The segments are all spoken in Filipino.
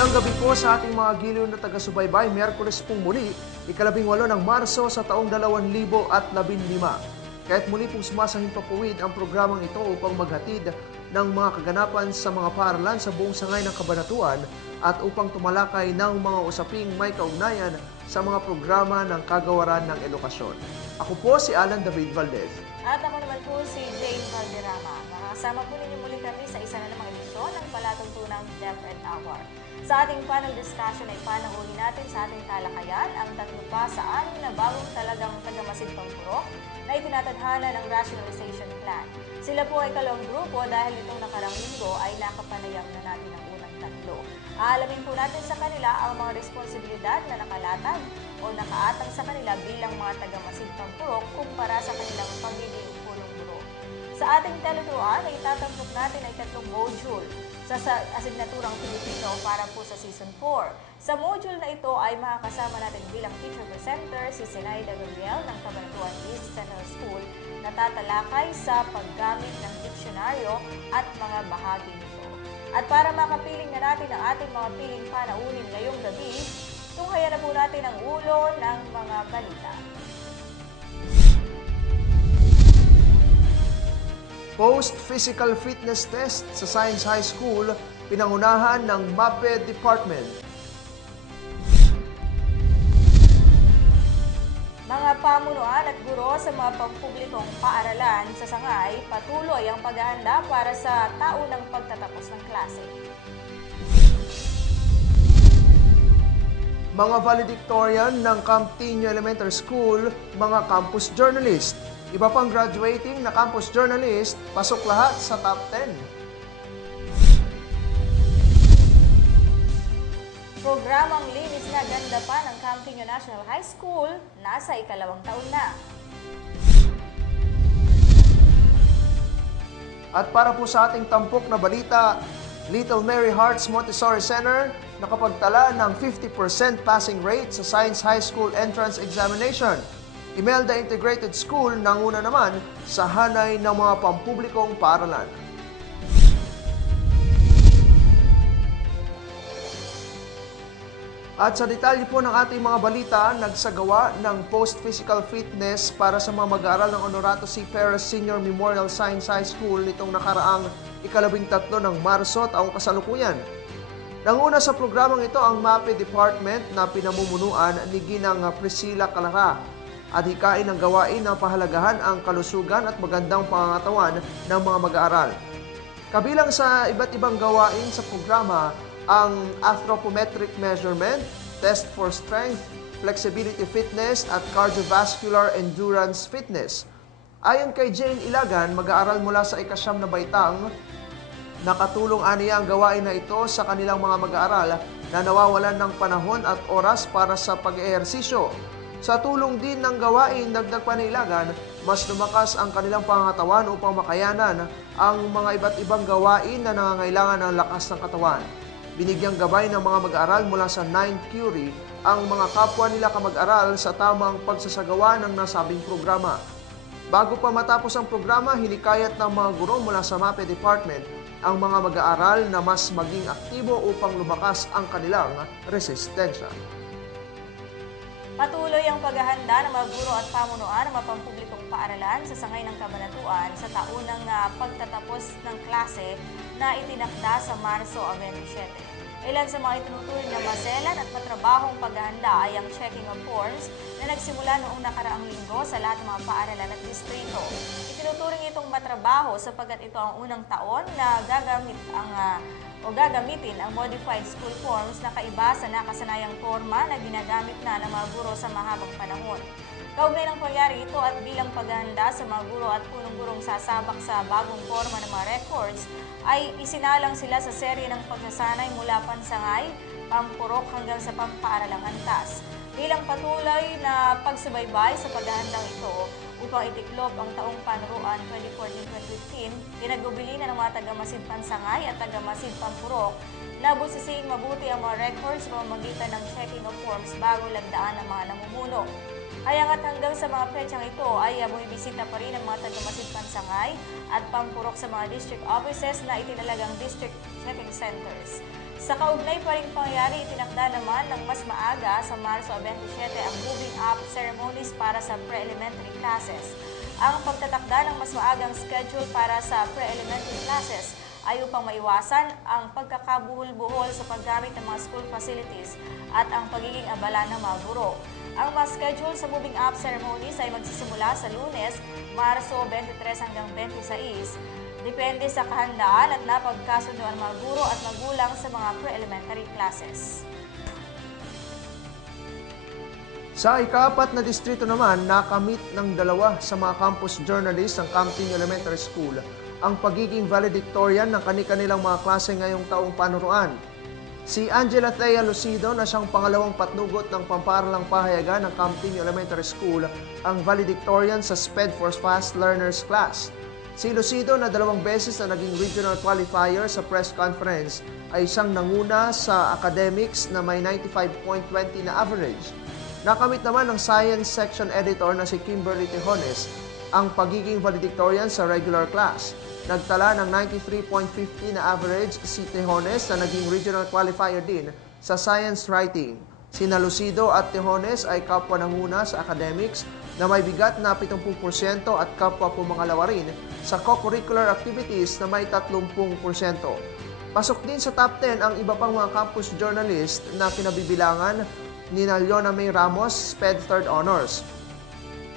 Magandang gabi po sa ating mga giliw na taga-subaybay. Miyerkules pong muli, ika-18 ng Marso sa taong 2015. Kahit muli pong sumasahimpapuwid ang programang ito upang maghatid ng mga kaganapan sa mga paaralan sa buong sangay ng kabanatuan at upang tumalakay ng mga usaping may kaugnayan sa mga programa ng kagawaran ng edukasyon. Ako po si Alan David Valdez. At ako naman po si Jane Valderrama. Makakasama po ninyo muli kami sa isa na namang edisyon ng palatuntunang DepEd Hour. Sa ating panel discussion ay panauhin natin sa ating talakayan ang 3 pa sa 6 na bagong talagang tagamasid pangpurok na itinatadhana ng Rationalization Plan. Sila po ay kalawang grupo dahil itong nakarang linggo ay nakapanayam na natin ang unang 3. Aalamin po natin sa kanila ang mga responsibilidad na nakalatag o nakaatang sa kanila bilang mga tagamasid pangpurok kumpara sa kanilang pagiging punong guro. Sa ating teletuan ay itatampok natin ay 3 module sa asignaturang Pilipino para po sa Season 4. Sa module na ito ay makakasama natin bilang teacher presenter si Zenaida Gabriel ng Cabanatuan East Central School na tatalakay sa paggamit ng diksyonaryo at mga bahagi nito. At para makapiling na natin ang ating mga piling panauhin ngayong gabi, tunghayan na po natin ang ulo ng mga balita. Post-physical fitness test sa Science High School, pinangunahan ng MAPE Department. Mga pamunuan at guro sa mga pampublikong paaralan sa Sangay, patuloy ang paghahanda para sa taunang pagtatapos ng klase. Mga valedictorian ng Camptinio Elementary School, mga campus journalist. Iba pang graduating na campus journalist, pasok lahat sa top 10. Programang Linis na Ganda pa ng Camptinio National High School, nasa ika-2 taon na. At para po sa ating tampok na balita, Little Mary Hearts Montessori Center nakapagtala ng 50% passing rate sa Science High School Entrance Examination. Imelda Integrated School nanguna naman sa hanay ng mga pampublikong paaralan. At sa detalye po ng ating mga balita, nagsagawa ng post-physical fitness para sa mga mag-aaral ng Honorato C. Perez Senior Memorial Science High School nitong nakaraang ika-13 ng Marso taong kasalukuyan. Nanguna sa programang ito ang MAPE Department na pinamumunuan ni Ginang Priscilla Calara at hikain ng gawain na pahalagahan ang kalusugan at magandang pangangatawan ng mga mag-aaral. Kabilang sa iba't ibang gawain sa programa ang anthropometric measurement, test for strength, flexibility fitness at cardiovascular endurance fitness. Ayon kay Jane Ilagan, mag-aaral mula sa ika-9 na baitang, nakatulong aniya ang gawain na ito sa kanilang mga mag-aaral na nawawalan ng panahon at oras para sa pag-ehersisyo. Sa tulong din ng gawain, dagdag pa ni Ilagan, mas lumakas ang kanilang pangangatawan upang makayanan ang mga iba't ibang gawain na nangangailangan ng lakas ng katawan. Binigyang gabay ng mga mag-aaral mula sa 9 Curie ang mga kapwa nila kamag-aral sa tamang pagsasagawa ng nasabing programa. Bago pa matapos ang programa, hinikayat ng mga guro mula sa MAPE Department ang mga mag-aaral na mas maging aktibo upang lumakas ang kanilang resistensya. Patuloy ang paghahanda ng mga guro at pamunuan ng mga pampublikong paaralan sa sangay ng kabanatuan sa taunang pagtatapos ng klase na itinakda sa Marso 27. Ilan sa mga itinuturing na maselan at matrabahong paghahanda ay ang checking of forms na nagsimula noong nakaraang linggo sa lahat ng mga paaralan at distrito. Itinuturing itong matrabaho sapagkat ito ang unang taon na gagamitin ang modified school forms na kaiba sa nakasanayang forma na ginagamit na ng mga guro sa mahabang panahon. Kaugnay ng pangyari ito at bilang paghahanda sa mga guro at punong-gurong sasabak sa bagong forma ng mga records, ay isinalang sila sa serye ng pagsasanay mula pansangay, pampurok hanggang sa pampaaralang antas. Bilang patuloy na pagsubaybay sa paghahandang ito upang itiklop ang taong panuruan 2014-2015, pinagubili na ng mga taga-masid pansangay at taga-masid pampurok na busisiing mabuti ang mga records sa pamamagitan ng checking of forms bago lagdaan ng mga namumuno. Hayangat hanggang sa mga petsang ito ay bumibisita pa rin ang mga taga-masid pansangay at pampurok sa mga district offices na itinalagang district checking centers. Sa kaugnay pa rin pangyayari, itinakda naman ng mas maaga sa Marso 27 ang moving up ceremonies para sa pre-elementary classes. Ang pagtatakda ng mas maagang schedule para sa pre-elementary classes ay upang maiwasan ang pagkakabuhol-buhol sa paggamit ng mga school facilities at ang pagiging abala ng mga guro. Ang mga schedule sa moving up ceremonies ay magsisimula sa Lunes, Marso 23 hanggang 26. Depende sa kahandaan at napagkasunduan ng mga guro at magulang sa mga pre-elementary classes. Sa ika-4 na distrito naman, nakamit ng dalawa sa mga campus journalists ng Camtin Elementary School ang pagiging valedictorian ng kani-kanilang mga klase ngayong taong panuruan. Si Angela Thea Lucido na siyang pangalawang patnugot ng pamparalang pahayagan ng Camtin Elementary School ang valedictorian sa SPED for Fast Learners class. Si Lucido na 2 beses na naging regional qualifier sa press conference ay siyang nanguna sa academics na may 95.20 na average. Nakamit naman ng science section editor na si Kimberly Tejones ang pagiging valedictorian sa regular class. Nagtala ng 93.50 na average si Tejones na naging regional qualifier din sa science writing. Sina Lucido at Tejones ay kapwa nanguna sa academics na may bigat na 70% at kapwa pumangalawa rin sa co-curricular activities na may 30%. Pasok din sa top 10 ang iba pang mga campus journalist na kinabibilangan ni Leona May Ramos, SPED 3rd Honors,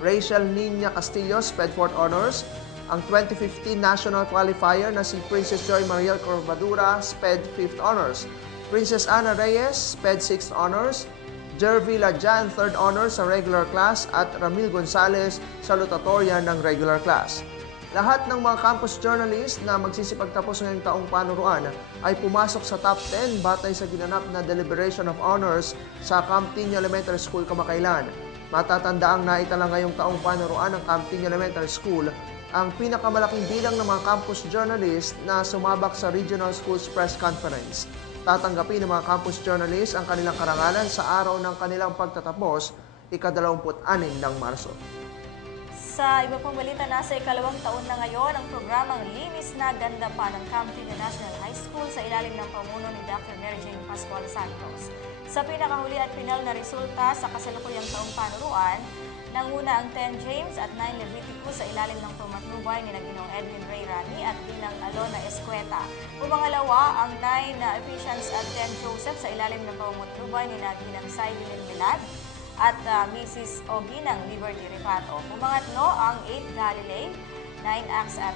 Rachel Nina Castillo, SPED 4th Honors, ang 2015 National Qualifier na si Princess Joy Mariel Corvadura, SPED 5th Honors, Princess Ana Reyes, SPED 6th Honors, Jervy Ladjan, 3rd Honors sa regular class at Ramil Gonzalez, salutatorian ng regular class. Lahat ng mga campus journalists na magsisipagtapos ngayong taong panuruan ay pumasok sa top 10 batay sa ginanap na Deliberation of Honors sa Camtin Elementary School kamakailan. Matatandaang naitala ngayong taong panuruan ng Camtin Elementary School ang pinakamalaking bilang ng mga campus journalists na sumabak sa Regional Schools Press Conference. Tatanggapin ng mga campus journalists ang kanilang karangalan sa araw ng kanilang pagtatapos, ika-26 ng Marso. Sa iba pang balita, nasa ikalawang taon na ngayon ang programang Linis na Ganda Pa ng Camtin National High School sa ilalim ng pamuno ni Dr. Mary Jane Pascual Santos. Sa pinakahuli at final na resulta sa kasalukuyang taong panuruan, nanguna ang 10 James at 9 Leviticus sa ilalim ng pumatnubay ni Ginong Edwin Ray Rani at Ginang Alona Escueta. Pumangalawa ang 9 Ephesians at 10 Joseph sa ilalim ng pumatnubay ni Ginang Saidilin Milad at Mrs. Oginang Liberty Ripato. Pumangatlo ang 8 Galilei, 9 Acts at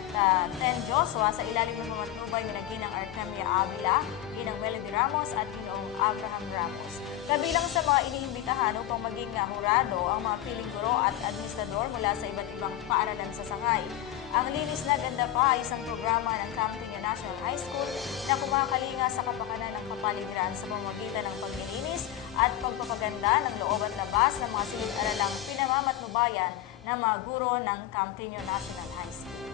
10 Joshua sa ilalim ng pumatnubay ni Ginang Artemia Avila, Ginang Melody Ramos at Ginoong Abraham Ramos. Kabilang sa mga iniimbitahan upang maging hurado ang mga piling guro at administrador mula sa iba't ibang paaralan sa Sangay. Ang Linis na Ganda Pa ay isang programa ng Camtin National High School na kumakalinga sa kapakanan ng kapaligiran sa pamamagitan ng paglilinis at pagpapaganda ng loob at labas ng mga silid-aralang pinamamatnubayan ng mga guro ng Camtin National High School.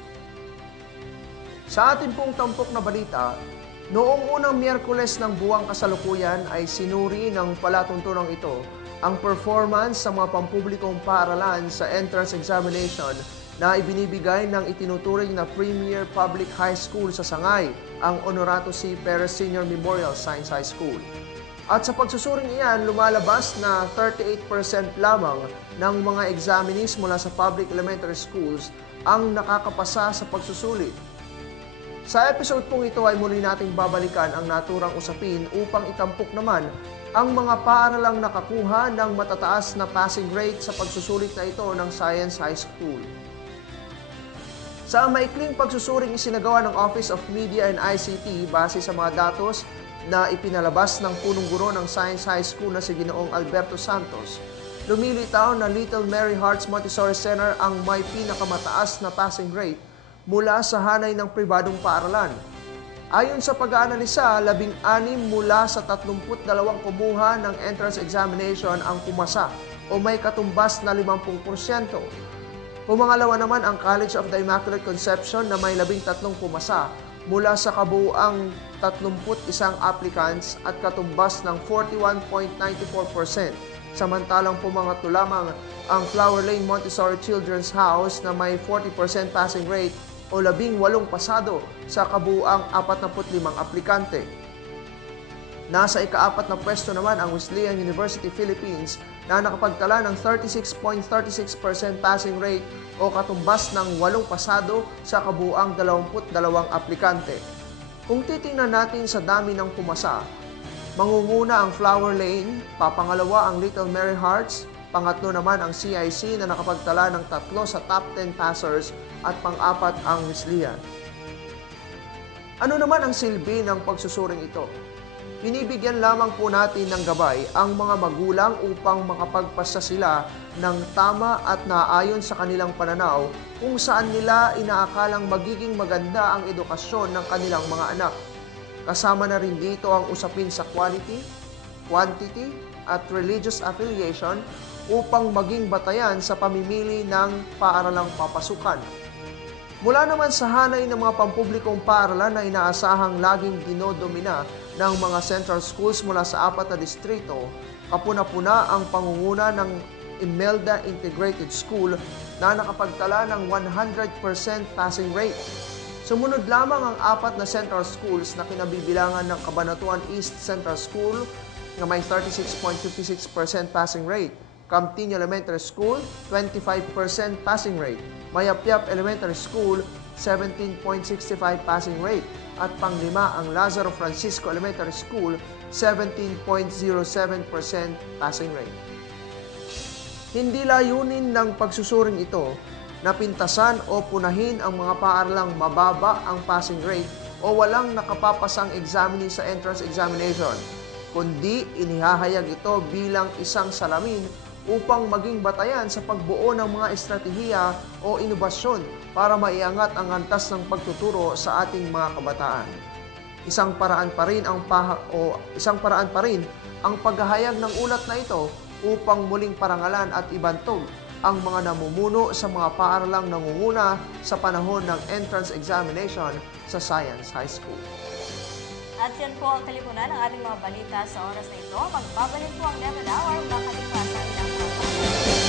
Sa ating pong tampok na balita, noong unang Miyerkules ng buwang kasalukuyan ay sinuri ng palatuntunang ito ang performance sa mga pampublikong paaralan sa entrance examination na ibinibigay ng itinuturing na Premier Public High School sa Sangay, ang Honorato C. Perez Sr. Memorial Science High School. At sa pagsusuring iyan, lumalabas na 38% lamang ng mga examinees mula sa public elementary schools ang nakakapasa sa pagsusulit. Sa episode pong ito ay muli nating babalikan ang naturang usapin upang itampok naman ang mga paaralang nakakuha ng matataas na passing rate sa pagsusulit na ito ng Science High School. Sa maikling pagsusuring isinagawa ng Office of Media and ICT base sa mga datos na ipinalabas ng punong guro ng Science High School na si Ginoong Alberto Santos, lumilitaw na Little Mary Harts Montessori Center ang may pinakamataas na passing rate mula sa hanay ng pribadong paaralan. Ayon sa pag-aanalisa, 16 mula sa 32 kumuha ng entrance examination ang pumasa o may katumbas na 50%. Pumangalawa naman ang College of the Immaculate Conception na may 13 pumasa mula sa kabuuang 31 applicants at katumbas ng 41.94%. Samantalang pumangatlo lamang ang Flower Lane Montessori Children's House na may 40% passing rate o 18 pasado sa kabuuang 45 aplikante. Nasa ika-4 na pwesto naman ang Wesleyan University Philippines na nakapagtala ng 36.36% passing rate o katumbas ng 8 pasado sa kabuuang 22 aplikante. Kung titingnan natin sa dami ng pumasa, mangunguna ang Flower Lane, papangalawa ang Little Mary Hearts, pangatlo naman ang CIC na nakapagtala ng 3 sa top 10 passers at pang-4 ang Wesleyan. Ano naman ang silbi ng pagsusuring ito? Binibigyan lamang po natin ng gabay ang mga magulang upang makapagpasa sila ng tama at naayon sa kanilang pananaw kung saan nila inaakalang magiging maganda ang edukasyon ng kanilang mga anak. Kasama na rin dito ang usapin sa quality, quantity at religious affiliation upang maging batayan sa pamimili ng paaralang papasukan. Mula naman sa hanay ng mga pampublikong paaralan na inaasahang laging dinodomina ng mga central schools mula sa 4 na distrito, kapuna-puna ang pangunguna ng Imelda Integrated School na nakapagtala ng 100% passing rate. Sumunod lamang ang 4 na central schools na kinabibilangan ng Cabanatuan East Central School na may 36.56% passing rate, Camtino Elementary School, 25% passing rate, Mayapyap Elementary School, 17.65 passing rate, at panglima ang Lazaro Francisco Elementary School, 17.07% passing rate. Hindi layunin ng pagsusuring ito na pintasan o punahin ang mga paaralang mababa ang passing rate o walang nakapapasang examinee sa entrance examination, kundi inihahayag ito bilang isang salamin upang maging batayan sa pagbuo ng mga estratehiya o inobasyon para maiangat ang antas ng pagtuturo sa ating mga kabataan. Isang paraan pa rin ang paghahayag ng ulat na ito upang muling parangalan at ibantog ang mga namumuno sa mga paaralang nangunguna sa panahon ng entrance examination sa Science High School. At yan po ang kalipunan ng ating mga balita sa oras na ito. Magbabalik po ang Never Hour, makalipas ang ilang